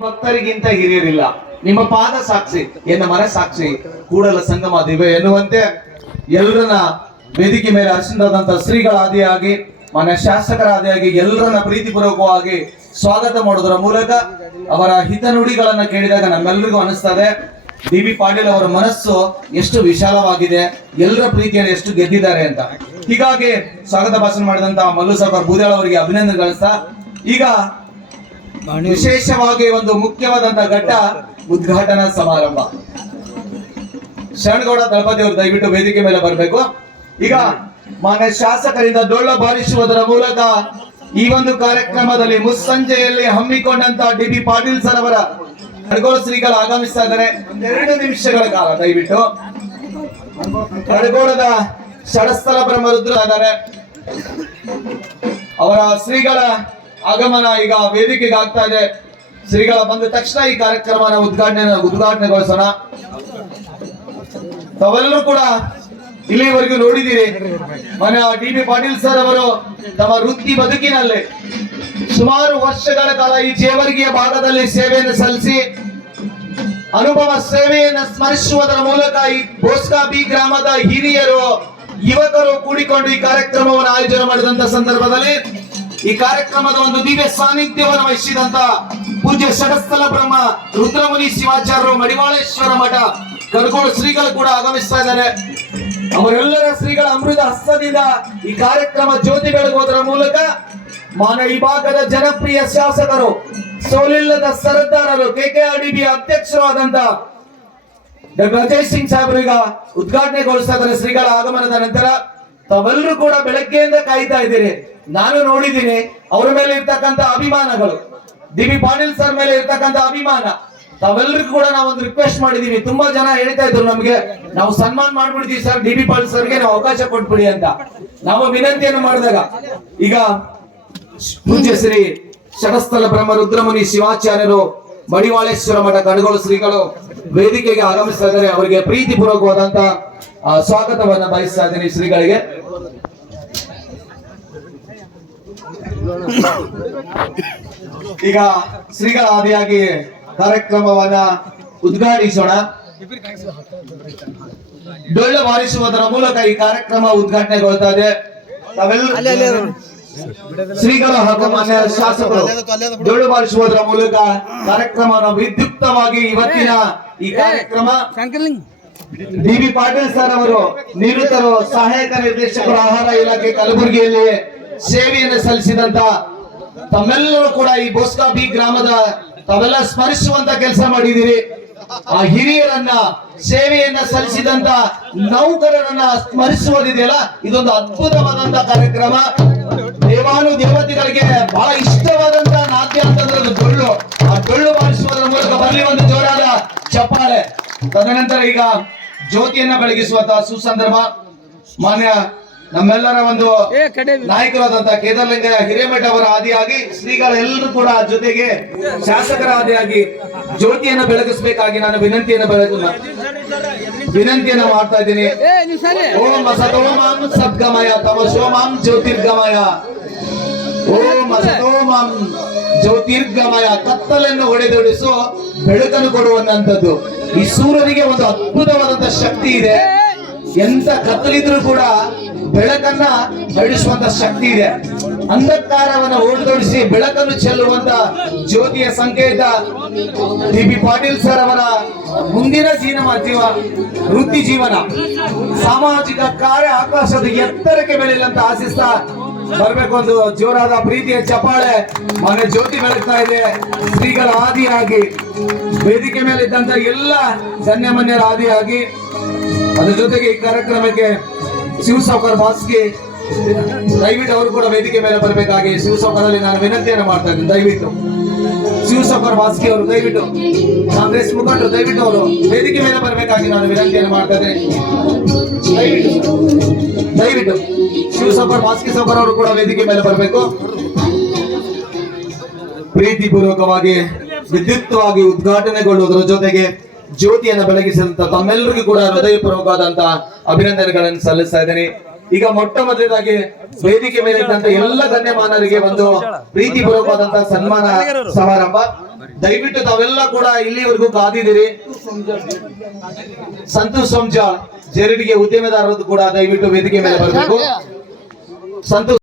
ಭಕ್ತರಿಗಿಂತ ಹಿರಿಯರಿಲ್ಲ. ನಿಮ್ಮ ಪಾದ ಸಾಕ್ಷಿ, ಎನ್ನ ಮನ ಸಾಕ್ಷಿ, ಕೂಡಲ ಸಂಗಮ ದಿವೆ ಎನ್ನುವಂತೆ ಎಲ್ಲರನ್ನ ವೇದಿಕೆ ಮೇಲೆ ಅರ್ಚಿಸಿದಂತ ಶ್ರೀಗಳ ಆದಿಯಾಗಿ ಮನೆ ಶಾಸಕರ ಆದಿಯಾಗಿ ಎಲ್ಲರನ್ನ ಪ್ರೀತಿಪೂರ್ವಕವಾಗಿ ಸ್ವಾಗತ ಮಾಡೋದರ ಮೂಲಕ ಅವರ ಹಿತನುಡಿಗಳನ್ನ ಕೇಳಿದಾಗ ನಮ್ಮೆಲ್ಲರಿಗೂ ಅನಿಸ್ತದೆ. ಡಿ ಬಿ ಪಾಟೀಲ್ ಅವರ ಮನಸ್ಸು ಎಷ್ಟು ವಿಶಾಲವಾಗಿದೆ ಎಲ್ಲರ ಪ್ರೀತಿಯನ್ನು ಎಷ್ಟು ಗೆದ್ದಿದ್ದಾರೆ ಅಂತ. ಹೀಗಾಗಿ ಸ್ವಾಗತ ಭಾಷಣ ಮಾಡಿದಂತ ಮಲ್ಲು ಸಾಬರ್ ಬೂದಾಳ್ ಅವರಿಗೆ ಅಭಿನಂದನೆ ಗಳಿಸ್ತಾ ಈಗ ವಿಶೇಷವಾಗಿ ಒಂದು ಮುಖ್ಯವಾದಂತ ಘಟ್ಟ ಉದ್ಘಾಟನಾ ಸಮಾರಂಭ. ಶರಣಗೌಡ ದಳಪತಿ ಅವರು ದಯವಿಟ್ಟು ವೇದಿಕೆ ಮೇಲೆ ಬರಬೇಕು. ಈಗ ಮಾನ್ಯ ಶಾಸಕರಿಂದ ಡೊಳ್ಳ ಬಾರಿಸುವುದರ ಮೂಲಕ ಈ ಒಂದು ಕಾರ್ಯಕ್ರಮದಲ್ಲಿ ಮುಸ್ಸಂಜೆಯಲ್ಲಿ ಹಮ್ಮಿಕೊಂಡಂತ ಡಿ ಬಿ ಪಾಟೀಲ್ ಸರ್ ಅವರ ಕಡ್ಗೋಳ ಶ್ರೀಗಳು ಆಗಮಿಸ್ತಾ ಇದ್ದಾರೆ. ಎರಡು ನಿಮಿಷಗಳ ಕಾಲ, ದಯವಿಟ್ಟು. ಖರ್ಗೋಳದ ಷಡಸ್ಥಲ ಬ್ರಹ್ಮರುದ್ರ ಇದ್ದಾರೆ. ಅವರ ಶ್ರೀಗಳ ಆಗಮನ ಈಗ ವೇದಿಕೆಗೆ ಆಗ್ತಾ ಇದೆ. ಶ್ರೀಗಳ ಬಂದ ತಕ್ಷಣ ಈ ಕಾರ್ಯಕ್ರಮನ ಉದ್ಘಾಟನೆ ಉದ್ಘಾಟನೆಗೊಳಿಸೋಣ. ತಾವೆಲ್ಲರೂ ಕೂಡ ಇಲ್ಲಿವರೆಗೂ ನೋಡಿದ್ದೀರಿ. ಮನೆ ಡಿ ಬಿ ಪಾಟೀಲ್ ಸರ್ ಅವರು ತಮ್ಮ ವೃತ್ತಿ ಬದುಕಿನಲ್ಲಿ ಸುಮಾರು ವರ್ಷಗಳ ಕಾಲ ಈ ಜೇವರ್ಗಿಯ ಭಾಗದಲ್ಲಿ ಸೇವೆಯನ್ನು ಸಲ್ಲಿಸಿ, ಅನುಭವ ಸೇವೆಯನ್ನು ಸ್ಮರಿಸುವುದರ ಮೂಲಕ ಈ ಬೋಸ್ಕಾಬಿ ಗ್ರಾಮದ ಹಿರಿಯರು, ಯುವಕರು ಕೂಡಿಕೊಂಡು ಈ ಕಾರ್ಯಕ್ರಮವನ್ನು ಆಯೋಜನೆ ಮಾಡಿದಂತ ಸಂದರ್ಭದಲ್ಲಿ ಈ ಕಾರ್ಯಕ್ರಮದ ಒಂದು ದಿವ್ಯ ಸಾನ್ನಿಧ್ಯವನ್ನು ವಹಿಸಿದಂತ ಪೂಜ್ಯ ಷಡಸ್ಥಲ ಬ್ರಹ್ಮ ರುದ್ರಮುನಿ ಶಿವಾಚಾರ್ಯರು ಮಡಿವಾಳೇಶ್ವರ ಮಠ ಕರ್ಗೋಡು ಶ್ರೀಗಳು ಕೂಡ ಆಗಮಿಸ್ತಾ ಇದ್ದಾರೆ. ಅವರೆಲ್ಲರ ಶ್ರೀಗಳ ಅಮೃತ ಹಸ್ತದಿಂದ ಈ ಕಾರ್ಯಕ್ರಮ ಜ್ಯೋತಿ ಬೆಳಗುವುದರ ಮೂಲಕ ಮಾನ ಈ ಭಾಗದ ಜನಪ್ರಿಯ ಶಾಸಕರು, ಸೋಲಿಲ್ಲದ ಸರ್ದಾರರು, ಕೆಕೆಆರ್ಡಿಬಿ ಅಧ್ಯಕ್ಷರು ಆದಂತ ಡಾಕ್ಟರ್ ಅಜಯ್ ಸಿಂಗ್ ಸಾಹೇಬರು ಈಗ ಉದ್ಘಾಟನೆಗೊಳಿಸ್ತಾ ಇದ್ದಾರೆ ಶ್ರೀಗಳ ಆಗಮನದ ನಂತರ. ತಾವೆಲ್ಲರೂ ಕೂಡ ಬೆಳಗ್ಗೆಯಿಂದ ಕಾಯ್ತಾ ಇದ್ದೀರಿ. ನಾನು ನೋಡಿದ್ದೀನಿ ಅವರ ಮೇಲೆ ಇರ್ತಕ್ಕಂಥ ಅಭಿಮಾನಗಳು. ಡಿ ಬಿ ಪಾಟೀಲ್ ಸರ್ ಮೇಲೆ ಇರ್ತಕ್ಕಂಥ ಅಭಿಮಾನ. ತಾವೆಲ್ಲರಿಗೂ ಕೂಡ ನಾವು ಒಂದು ರಿಕ್ವೆಸ್ಟ್ ಮಾಡಿದೀವಿ. ತುಂಬಾ ಜನ ಹೇಳ್ತಾ ಇದ್ರು ನಮ್ಗೆ, ನಾವು ಸನ್ಮಾನ ಮಾಡ್ಬಿಡ್ತೀವಿ ಸರ್, ಡಿ ಬಿ ಪಾಟೀಲ್ ಸರ್ಗೆ ನಾವು ಅವಕಾಶ ಕೊಟ್ಬಿಡಿ ಅಂತ. ನಾವು ವಿನಂತಿಯನ್ನು ಮಾಡಿದಾಗ, ಈಗ ಪೂಜ್ಯ ಶ್ರೀ ಶರಸ್ಥಲ ಬ್ರಹ್ಮ ರುದ್ರಮುನಿ ಶಿವಾಚಾರ್ಯರು, ಮಡಿವಾಳೇಶ್ವರ ಮಠ ಕಣಗೋಳು ಶ್ರೀಗಳು ವೇದಿಕೆಗೆ ಆಗಮಿಸ್ತಾ ಇದ್ದಾರೆ. ಅವರಿಗೆ ಪ್ರೀತಿಪೂರ್ವಕವಾದಂತ ಸ್ವಾಗತವನ್ನ ಬಯಸ್ತಾ ಇದ್ದೀನಿ ಶ್ರೀಗಳಿಗೆ. ಈಗ ಶ್ರೀಗಳ ಆದಿಯಾಗಿ ಕಾರ್ಯಕ್ರಮವನ್ನ ಉದ್ಘಾಟಿಸೋಣ. ಡೊಳ್ಳು ಬಾರಿಸುವುದರ ಮೂಲಕ ಈ ಕಾರ್ಯಕ್ರಮ ಉದ್ಘಾಟನೆಗೊಳ್ತಾ ಇದೆ. ಶ್ರೀಗಳು ಹಾಗೂ ಮಾನ್ಯ ಶಾಸಕರು ಡೊಳ್ಳು ಬಾರಿಸುವುದರ ಮೂಲಕ ಕಾರ್ಯಕ್ರಮವನ್ನು ವಿದ್ಯುಕ್ತವಾಗಿ ಇವತ್ತಿನ ಈ ಕಾರ್ಯಕ್ರಮ ಡಿ ಬಿ ಪಾಟೀಲ್ ಸರ್ ಅವರು ನಿವೃತ್ತರು ಸಹಾಯಕ ನಿರ್ದೇಶಕರು ಆಹಾರ ಇಲಾಖೆ ಕಲಬುರಗಿಯಲ್ಲಿ ಸೇವೆಯನ್ನು ಸಲ್ಲಿಸಿದಂತ ತಮ್ಮೆಲ್ಲರೂ ಕೂಡ ಈ ಬೋಸ್ಕಾ ಬಿ ಗ್ರಾಮದ ತಾವೆಲ್ಲ ಸ್ಮರಿಸುವಂತ ಕೆಲಸ ಮಾಡಿದಿರಿ ಆ ಹಿರಿಯರನ್ನ, ಸೇವೆಯನ್ನ ಸಲ್ಲಿಸಿದಂತ ನೌಕರರನ್ನ ಸ್ಮರಿಸುವುದಿದೆಯಲ್ಲ ಇದೊಂದು ಅದ್ಭುತವಾದಂತ ಕಾರ್ಯಕ್ರಮ. ದೇವಾನು ದೇವತೆಗಳಿಗೆ ಬಹಳ ಇಷ್ಟವಾದಂತ ನಾಟ್ಯ ಅಂತಂದ್ರೆ ಅದು ಡೊಳ್ಳು. ಆ ಡೊಳ್ಳು ಬಾರಿಸುವುದರ ಮೂಲಕ ಬರಲಿ ಒಂದು ಜೋರಾದ ಚಪ್ಪಾಳೆ. ತದನಂತರ ಈಗ ಜ್ಯೋತಿಯನ್ನ ಬೆಳಗಿಸುವಂತ ಸುಸಂದರ್ಭ. ಮಾನ್ಯ ನಮ್ಮೆಲ್ಲರ ಒಂದು ನಾಯಕರಾದಂತಹ ಕೇದಾರಲಿಂಗಯ್ಯ ಹಿರೇಮಠ ಅವರ ಆದಿಯಾಗಿ ಶ್ರೀಗಳೆಲ್ಲರೂ ಕೂಡ ಜೊತೆಗೆ ಶಾಸಕರ ಆದಿಯಾಗಿ ಜ್ಯೋತಿಯನ್ನ ಬೆಳಗಿಸಬೇಕಾಗಿ ನಾನು ವಿನಂತಿಯನ್ನು ಬೆಳಗಿಲ್ಲ ವಿನಂತಿಯನ್ನು ಮಾಡ್ತಾ ಇದ್ದೀನಿ. ಓಂ ಅಸತೋಮಾಂ ಸದ್ಗಮಯ ತಮಸೋಮಾಂ ಜ್ಯೋತಿರ್ಗಮಯ. ಓಂ ಅಸತೋಮಾಂ ಜ್ಯೋತಿರ್ಗಮಯ. ಕತ್ತಲನ್ನು ಹೊಡೆದೊಡಿಸು ಬೆಳಕನ್ನು ಕೊಡುವಂತದ್ದು ಈ ಸೂರ್ಯನಿಗೆ ಒಂದು ಅದ್ಭುತವಾದಂತಹ ಶಕ್ತಿ ಇದೆ. ಎಂತ ಕತ್ತಲಿದ್ರು ಕೂಡ ಬೆಳಕನ್ನ ಬೆಳೆಸುವಂತ ಶಕ್ತಿ ಇದೆ. ಅಂಧಕಾರವನ್ನ ಓಡಿದೊಡಿಸಿ ಬೆಳಕನ್ನು ಚೆಲ್ಲುವಂತ ಜ್ಯೋತಿಯ ಸಂಕೇತ ಡಿ ಬಿ ಪಾಟೀಲ್ ಸರ್ ಅವರ ಮುಂದಿನ ಜೀವನ ಜೀವ, ವೃತ್ತಿ ಜೀವನ. ಸಾಮಾಜಿಕ ಕಾರ್ಯ ಆಕಾಶದ ಎತ್ತರಕ್ಕೆ ಬೆಳೆಯಲಂತ ಆಶಿಸ್ತಾ ಬರ್ಬೇಕು ಒಂದು ಜೋರಾದ ಪ್ರೀತಿಯ ಚಪ್ಪಾಳೆ. ಮನೆ ಜ್ಯೋತಿ ಬೆಳಗ್ತಾ ಇದೆ. ಶ್ರೀಗಳ ಆದಿಯಾಗಿ, ವೇದಿಕೆ ಮೇಲೆ ಇದ್ದಂತ ಎಲ್ಲ ಸನ್ಯಮನ್ಯರ ಆದಿಯಾಗಿ. ಅದ್ರ ಜೊತೆಗೆ ಈ ಕಾರ್ಯಕ್ರಮಕ್ಕೆ ಶಿವಸಾವ್ಕರ್ ಬಾಸ್ಗೆ ದಯವಿಟ್ಟು ಅವರು ಕೂಡ ವೇದಿಕೆ ಮೇಲೆ ಬರಬೇಕಾಗಿ ಶಿವಸಾವ್ಕರಲ್ಲಿ ನಾನು ವಿನಂತಿಯನ್ನು ಮಾಡ್ತಾ ಇದ್ದೀನಿ. ದಯವಿಟ್ಟು. ಶಿವಸಾವ್ಕರ್ ಬಾಸ್ಗೆ ಅವರು ದಯವಿಟ್ಟು, ಕಾಂಗ್ರೆಸ್ ಮುಖಂಡರು ದಯವಿಟ್ಟು ಅವರು ವೇದಿಕೆ ಮೇಲೆ ಬರಬೇಕಾಗಿ ನಾನು ವಿನಂತಿಯನ್ನು ಮಾಡ್ತಾ ಇದ್ದೇನೆ. ದಯವಿಟ್ಟು. ದಯವಿಟ್ಟು. ಬಾಸ್ಗೆ ಸಾವ್ಕರ್ ಅವರು ಕೂಡ ವೇದಿಕೆ ಮೇಲೆ ಬರಬೇಕು. ಪ್ರೀತಿಪೂರ್ವಕವಾಗಿ ವಿದ್ಯುಕ್ತವಾಗಿ ಉದ್ಘಾಟನೆಗೊಳ್ಳುವುದರ ಜೊತೆಗೆ ಜ್ಯೋತಿಯನ್ನು ಬೆಳಗಿಸಿದಂತ ತಮ್ಮೆಲ್ಲರಿಗೂ ಕೂಡ ಹೃದಯಪೂರ್ವಕವಾದಂತ ಅಭಿನಂದನೆಗಳನ್ನು ಸಲ್ಲಿಸ್ತಾ ಇದ್ದೇನೆ. ಈಗ ಮೊಟ್ಟ ಮೊದಲಾಗಿ ವೇದಿಕೆ ಮೇಲೆ ಇದ್ದಂತ ಎಲ್ಲ ಧನ್ಯಮಾನರಿಗೆ ಒಂದು ಪ್ರೀತಿಪೂರ್ವಕವಾದಂತಹ ಸನ್ಮಾನ ಸಮಾರಂಭ. ದಯವಿಟ್ಟು ತಾವೆಲ್ಲ ಕೂಡ ಇಲ್ಲಿವರೆಗೂ ಕಾದಿದ್ದೀರಿ. ಸಂತೋಷ್ ಸಂಜಾ, ಜೆರಡಿಗೆ ಉದ್ಯಮದಾರರು ಕೂಡ ದಯವಿಟ್ಟು ವೇದಿಕೆ ಮೇಲೆ ಬರಬೇಕು. ಸಂತೋಷ್